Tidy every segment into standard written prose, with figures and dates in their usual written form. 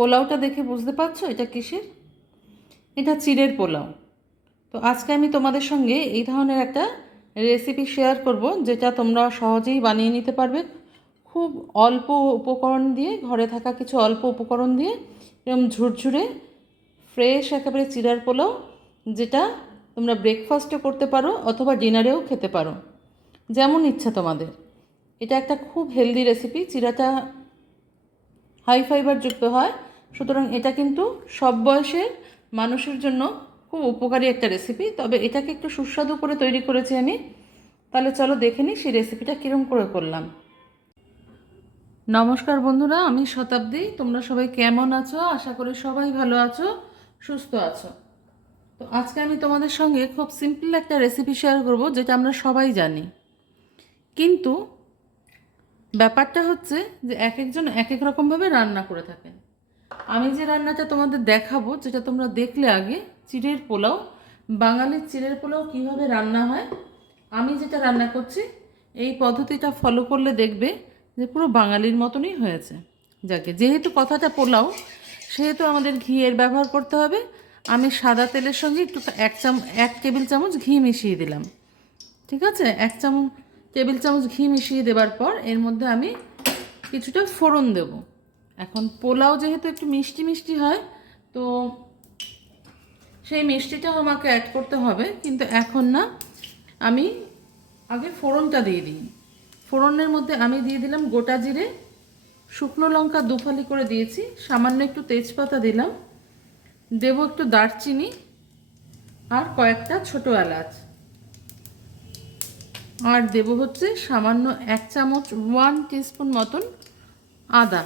পোলাওটা দেখে বুঝতে পারছো এটা কিসের? এটা চিড়ের পোলাও। তো আজকে আমি তোমাদের সঙ্গে এই ধরনের একটা রেসিপি শেয়ার করব, যেটা তোমরা সহজেই বানিয়ে নিতে পারবে। খুব অল্প উপকরণ দিয়ে, ঘরে থাকা কিছু অল্প উপকরণ দিয়ে এরকম ঝুরঝুরে ফ্রেশ একেবারে চিড়ার পোলাও, যেটা তোমরা ব্রেকফাস্টও করতে পারো অথবা ডিনারেও খেতে পারো, যেমন ইচ্ছা তোমাদের। এটা একটা খুব হেলদি রেসিপি। চিড়াটা হাই ফাইবার যুক্ত হয়, সুতরাং এটা কিন্তু সব বয়সের মানুষের জন্য খুব উপকারী একটা রেসিপি। তবে এটাকে একটু সুস্বাদু করে তৈরি করেছি আমি। তাহলে চলো দেখে নিই সেই রেসিপিটা কীরকম করে করলাম। নমস্কার বন্ধুরা, আমি শতাব্দী। তোমরা সবাই কেমন আছো? আশা করি সবাই ভালো আছো, সুস্থ আছো। তো আজকে আমি তোমাদের সঙ্গে খুব সিম্পল একটা রেসিপি শেয়ার করব, যেটা আমরা সবাই জানি। কিন্তু ব্যাপারটা হচ্ছে যে এক একজন এক এক রকমভাবে রান্না করে থাকেন। আমি যে রান্নাটা তোমাদের দেখাবো, যেটা তোমরা দেখলে আগে, চিড়ের পোলাও, বাঙালির চিড়ের পোলাও কীভাবে রান্না হয়, আমি যেটা রান্না করছি এই পদ্ধতিটা ফলো করলে দেখবে যে পুরো বাঙালির মতনই হয়েছে। যাকে যেহেতু কথাটা পোলাও, সেহেতু আমাদের ঘিয়ের ব্যবহার করতে হবে। আমি সাদা তেলের সঙ্গে একটু 1 টেবিল চামচ ঘি মিশিয়ে দিলাম। ঠিক আছে, 1 টেবিল চামচ ঘি মিশিয়ে দেবার পর এর মধ্যে আমি কিছুটা ফোড়ন দেব। এখন পোলাও যেহেতু একটু মিষ্টি মিষ্টি হয়, তো সেই মিষ্টিটাও আমাকে অ্যাড করতে হবে, কিন্তু এখন না। আমি আগে ফোড়নটা দিয়ে দিই। ফোড়নের মধ্যে আমি দিয়ে দিলাম গোটা জিরে, শুকনো লঙ্কা 2 ফালি করে দিয়েছি, সামান্য একটু তেজপাতা দিলাম, দেব একটু দারচিনি আর কয়েকটা ছোটো এলাচ, আর দেব হচ্ছে সামান্য 1 চামচ 1 টিস্পুন মতন আদা।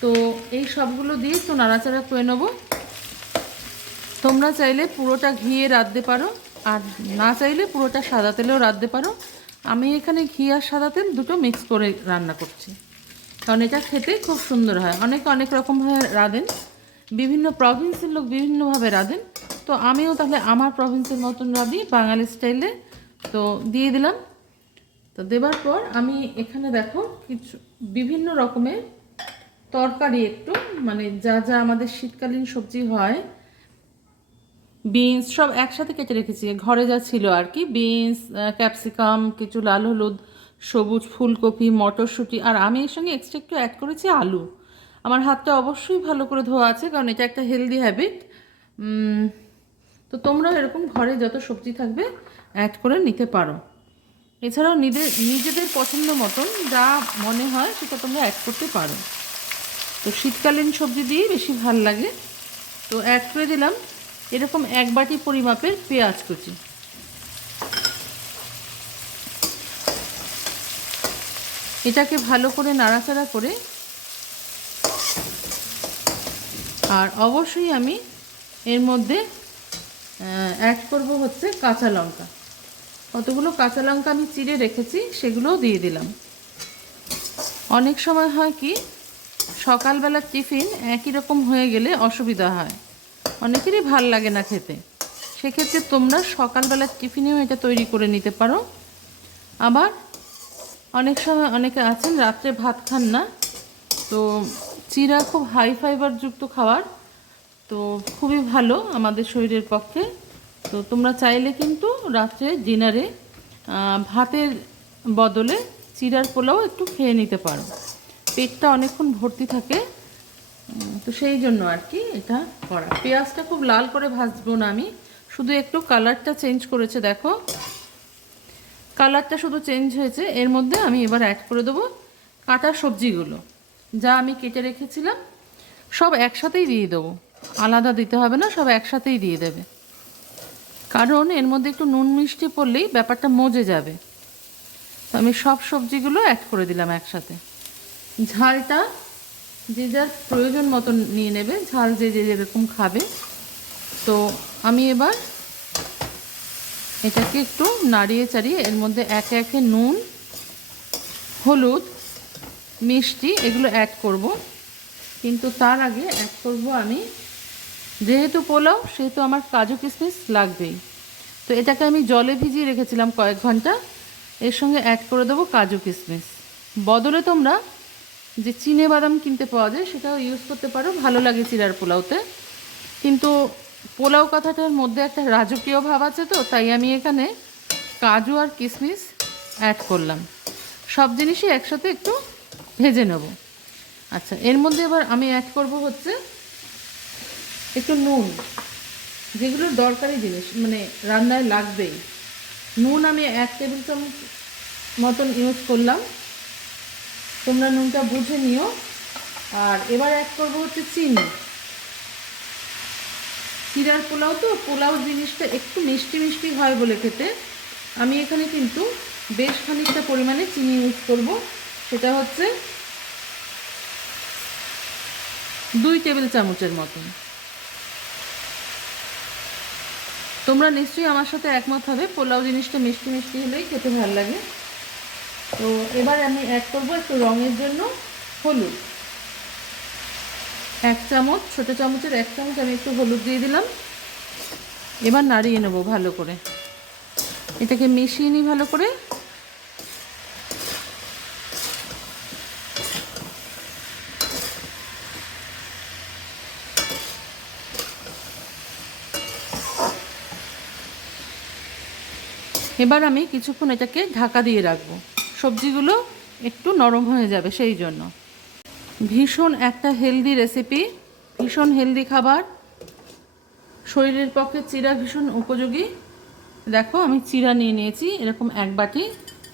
তো এই সবগুলো দিয়ে একটু নাড়াচাড়া করে নেব। তোমরা চাইলে পুরোটা ঘিয়ে রাঁধতে পারো, আর না চাইলে পুরোটা সাদা তেলেও রাঁধতে পারো। আমি এখানে ঘি আর সাদা তেল দুটো মিক্স করে রান্না করছি, কারণ এটা খেতে খুব সুন্দর হয়। অনেকে অনেক রকমভাবে রাঁধেন, বিভিন্ন প্রভিন্সের লোক বিভিন্নভাবে রাঁধেন। তো আমিও তাহলে আমার প্রভিন্সের মতন রাঁধি, বাঙালি স্টাইলে। তো দিয়ে দিলাম। তো দেবার পর আমি এখানে দেখো কিছু বিভিন্ন রকমের তরকারি, একটু মানে যা যা আমাদের শীতকালীন সবজি হয়, বিনস সব একসাথে কেটে রেখেছি, ঘরে যা ছিল আর কি। বিনস, ক্যাপসিকাম, কিছু লাল হলুদ, সবুজ ফুলকপি, মটরশুঁটি, আর আমি এর সঙ্গে এক্সট্রা একটু অ্যাড করেছি আলু। আমার হাতটা অবশ্যই ভালো করে ধোয়া আছে, কারণ এটা একটা হেলদি হ্যাবিট। তো তোমরা এরকম ঘরে যত সবজি থাকবে অ্যাড করে নিতে পারো। এছাড়াও নিজেদের পছন্দ মতন যা মনে হয় সেটা তোমরা অ্যাড করতে পারো। তো শীতকালীন সবজি দিয়েই বেশি ভাল লাগে। তো অ্যাড করে দিলাম এরকম 1 বাটি পরিমাপের পেঁয়াজ কুচি। এটাকে ভালো করে নাড়াচাড়া করে, আর অবশ্যই আমি এর মধ্যে অ্যাড করব হচ্ছে কাঁচা লঙ্কা। কতগুলো কাঁচা লঙ্কা আমি চিড়ে রেখেছি, সেগুলোও দিয়ে দিলাম। অনেক সময় হয় কি, সকালবেলার টিফিন একই রকম হয়ে গেলে অসুবিধা হয়, অনেকেরই ভাল লাগে না খেতে। সেক্ষেত্রে তোমরা সকালবেলার টিফিনেও এটা তৈরি করে নিতে পারো। আবার অনেক সময় অনেকে আছেন রাত্রে ভাত খান না, তো চিড়া খুব হাই ফাইবার যুক্ত খাবার, তো খুবই ভালো আমাদের শরীরের পক্ষে। তো তোমরা চাইলে কিন্তু রাত্রে ডিনারে ভাতের বদলে চিড়ার পোলাও একটু খেয়ে নিতে পারো, পেটটা অনেকক্ষণ ভর্তি থাকে। তো সেই জন্য আর কি এটা করা। পেঁয়াজটা খুব লাল করে ভাজবো না আমি, শুধু একটু কালারটা চেঞ্জ করেছে, দেখো কালারটা শুধু চেঞ্জ হয়েছে। এর মধ্যে আমি এবার অ্যাড করে দেবো কাটা সবজিগুলো, যা আমি কেটে রেখেছিলাম। সব একসাথেই দিয়ে দেবো, আলাদা দিতে হবে না, সব একসাথেই দিয়ে দেবে, কারণ এর মধ্যে একটু নুন মিষ্টি পড়লেই ব্যাপারটা মজে যাবে। তো আমি সব সবজিগুলো অ্যাড করে দিলাম একসাথে। ঝালটা যে যার প্রয়োজন মতন নিয়ে নেবে, ঝাল যে যে যেরকম খাবে। তো আমি এবার এটাকে একটু নাড়িয়ে চাড়িয়ে এর মধ্যে একে একে নুন, হলুদ, মিষ্টি এগুলো অ্যাড করব। কিন্তু তার আগে অ্যাড করব আমি, যেহেতু পোলাও সেহেতু আমার কাজু কিশমিশ লাগবেই। তো এটাকে আমি জলে ভিজিয়ে রেখেছিলাম কয়েক ঘন্টা, এর সঙ্গে অ্যাড করে দেবো কাজু কিশমিশ। বদলে তোমরা যে চিনে বাদাম কিনতে পাওয়া যায় সেটাও ইউজ করতে পারো, ভালো লাগে চিড়ার পোলাওতে। কিন্তু পোলাও কথাটার মধ্যে একটা রাজকীয় ভাব আছে, তো তাই আমি এখানে কাজু আর কিশমিশ অ্যাড করলাম। সব জিনিসই একসাথে একটু ভেজে নেব। আচ্ছা, এর মধ্যে এবার আমি অ্যাড করব হচ্ছে একটু নুন, যেগুলো দরকারি জিনিস মানে রান্নায় লাগবেই। নুন আমি 1 টেবিল চামচ মতন ইউজ করলাম, তোমরা নুনটা বুঝে নিও। আর এবার অ্যাড করব হচ্ছে চিনি। চিড়ার পোলাও তো, পোলাও জিনিসটা একটু মিষ্টি মিষ্টি হয় বলে খেতে আমি এখানে কিন্তু বেশ খানিকটা পরিমাণে চিনি ইউজ করব। সেটা হচ্ছে 2 টেবিল চামচের মতন। তোমরা নিশ্চয়ই আমার সাথে একমত হবে, পোলাও জিনিসটা মিষ্টি মিষ্টি হলেই খেতে ভালো লাগে। তো এবার আমি অ্যাড করবো একটু রঙের জন্য হলুদ। 1 চামচ, ছোটো চামচের 1 চামচ আমি একটু হলুদ দিয়ে দিলাম। এবার নাড়িয়ে নেব ভালো করে, এটাকে মিশিয়ে নিই ভালো করে। এবার আমি কিছুক্ষণ এটাকে ঢাকা দিয়ে রাখবো, সবজিগুলো একটু নরম হয়ে যাবে সেই জন্য। ভীষণ একটা হেলদি রেসিপি, ভীষণ হেলদি খাবার, শরীরের পক্ষে চিড়া ভীষণ উপযোগী। দেখো আমি চিড়া নিয়ে নিয়েছি এরকম 1 বাটি,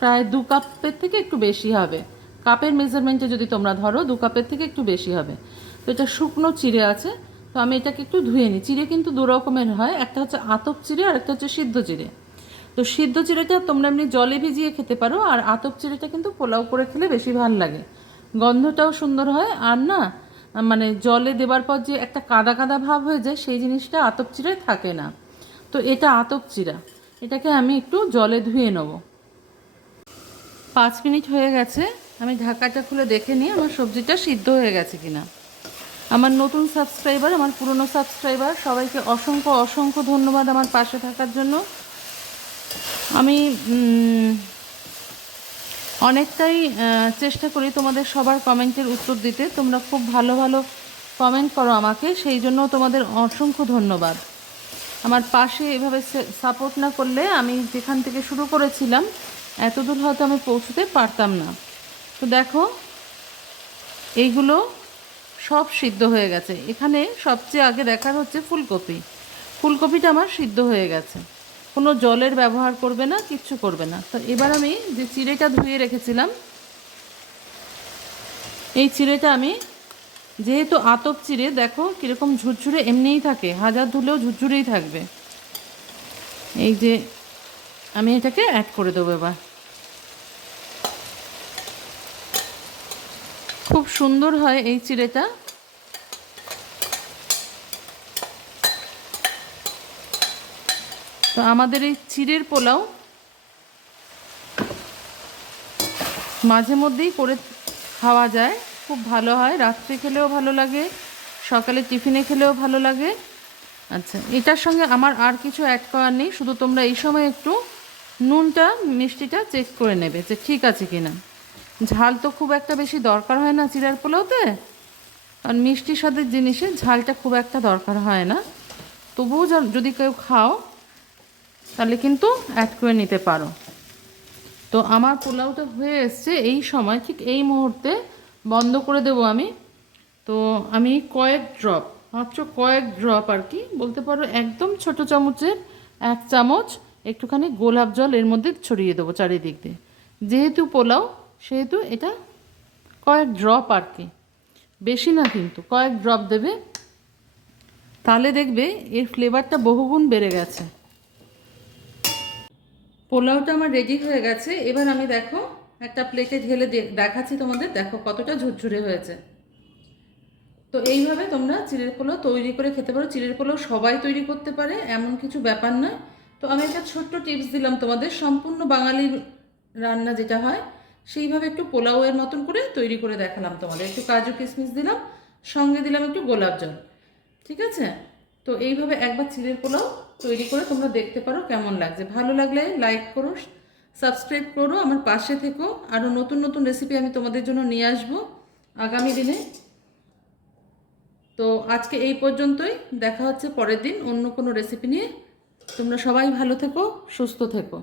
প্রায় 2 কাপের থেকে একটু বেশি হবে। কাপের মেজারমেন্টে যদি তোমরা ধরো 2 কাপের থেকে একটু বেশি হবে। তো এটা শুকনো চিড়ে আছে, তো আমি এটাকে একটু ধুয়ে নিই। চিড়ে কিন্তু 2 রকমের হয়, একটা হচ্ছে আতপ চিড়ে আর একটা হচ্ছে সিদ্ধ চিড়ে। তো সিদ্ধ চিড়েটা তোমরা এমনি জলে ভিজিয়ে খেতে পারো, আর আতপ চিড়েটা কিন্তু পোলাও করে খেলে বেশি ভালো লাগে, গন্ধটাও সুন্দর হয়। আর না মানে জলে দেবার পর যে একটা কাদা কাদা ভাব হয়ে যায় সেই জিনিসটা আতপ চিড়ায় থাকে না। তো এটা আতপ চিড়া, এটাকে আমি একটু জলে ধুয়ে নেব। 5 মিনিট হয়ে গেছে, আমি ঢাকাটা খুলে দেখে নিই আমার সবজিটা সিদ্ধ হয়ে গেছে কিনা। আমার নতুন সাবস্ক্রাইবার, আমার পুরনো সাবস্ক্রাইবার, সবাইকে অসংখ্য অসংখ্য ধন্যবাদ আমার পাশে থাকার জন্য। আমি অনেকটাই চেষ্টা করি তোমাদের সবার কমেন্টের উত্তর দিতে, তোমরা খুব ভালো ভালো কমেন্ট করো আমাকে, সেই জন্য তোমাদের অসংখ্য ধন্যবাদ। আমার পাশে এভাবে সাপোর্ট না করলে আমি যেখান থেকে শুরু করেছিলাম এতদূর হয়তো আমি পৌঁছতে পারতাম না। তো দেখো এইগুলো সব সিদ্ধ হয়ে গেছে। এখানে সবচেয়ে আগে দেখার হচ্ছে ফুলকপি, ফুলকপিটা আমার সিদ্ধ হয়ে গেছে, কোনো জলের ব্যবহার করবে না, কিচ্ছু করবে না। তো এবার আমি যে চিড়েটা ধুয়ে রেখেছিলাম, এই চিড়েটা আমি, যেহেতু আতপ চিড়ে দেখো কীরকম ঝুরঝুরে এমনিই থাকে, হাজার ধুলেও ঝুরঝুরেই থাকবে, এই যে আমি এটাকে অ্যাড করে দেবো। এবার খুব সুন্দর হয় এই চিড়েটা। তো আমাদের এই চিড়ের পোলাও মাঝে মধ্যেই করে খাওয়া যায়, খুব ভালো হয়, রাত্রে খেলেও ভালো লাগে, সকালে টিফিনে খেলেও ভালো লাগে। আচ্ছা, এটার সঙ্গে আমার আর কিছু অ্যাড করার নেই, শুধু তোমরা এই সময় একটু নুনটা মিষ্টিটা চেক করে নেবে যে ঠিক আছে কি না। ঝাল তো খুব একটা বেশি দরকার হয় না চিড়ার পোলাওতে, কারণ মিষ্টি স্বাদের জিনিসে ঝালটা খুব একটা দরকার হয় না। তবুও যদি কেউ খাও তাহলে কিন্তু অ্যাড করে নিতে পারো। তো আমার পোলাওটা হয়ে এসছে, এই সময় ঠিক এই মুহূর্তে বন্ধ করে দেবো আমি। তো আমি কয়েক ড্রপ, মাত্র কয়েক ড্রপ আর কি বলতে পারো, একদম ছোট চামচের 1 চামচ একটুখানি গোলাপ জল এর মধ্যে ছড়িয়ে দেবো চারিদিক দিয়ে। যেহেতু পোলাও সেহেতু এটা কয়েক ড্রপ আর কি, বেশি না কিন্তু কয়েক ড্রপ দেবে, তাহলে দেখবে এর ফ্লেভারটা বহুগুণ বেড়ে গেছে। পোলাওটা আমার রেডি হয়ে গেছে। এবার আমি দেখো একটা প্লেটে ঢেলে দেখাচ্ছি তোমাদের, দেখো কতটা ঝুরঝুরে হয়েছে। তো এইভাবে তোমরা চিড়ের পোলাও তৈরি করে খেতে পারো। চিড়ের পোলাও সবাই তৈরি করতে পারে এমন কিছু ব্যাপার নয়। তো আমি একটা ছোট্ট টিপস দিলাম তোমাদের, সম্পূর্ণ বাঙালির রান্না যেটা হয় সেইভাবে একটু পোলাওয়ের মতন করে তৈরি করে দেখালাম তোমাদের। একটু কাজু কিশমিশ দিলাম, সঙ্গে দিলাম একটু গোলাপ জল, ঠিক আছে? তো এইভাবে একবার চিড়ের পোলাও তৈরি করে তোমরা দেখতে পারো কেমন লাগছে। ভালো লাগলে লাইক করো, সাবস্ক্রাইব করো, আমার পাশে থেকো, আরও নতুন নতুন রেসিপি আমি তোমাদের জন্য নিয়ে আসবো। আগামী দিনে। তো আজকে এই পর্যন্তই, দেখা হচ্ছে পরের দিন অন্য কোনো রেসিপি নিয়ে। তোমরা সবাই ভালো থেকো, সুস্থ থেকো।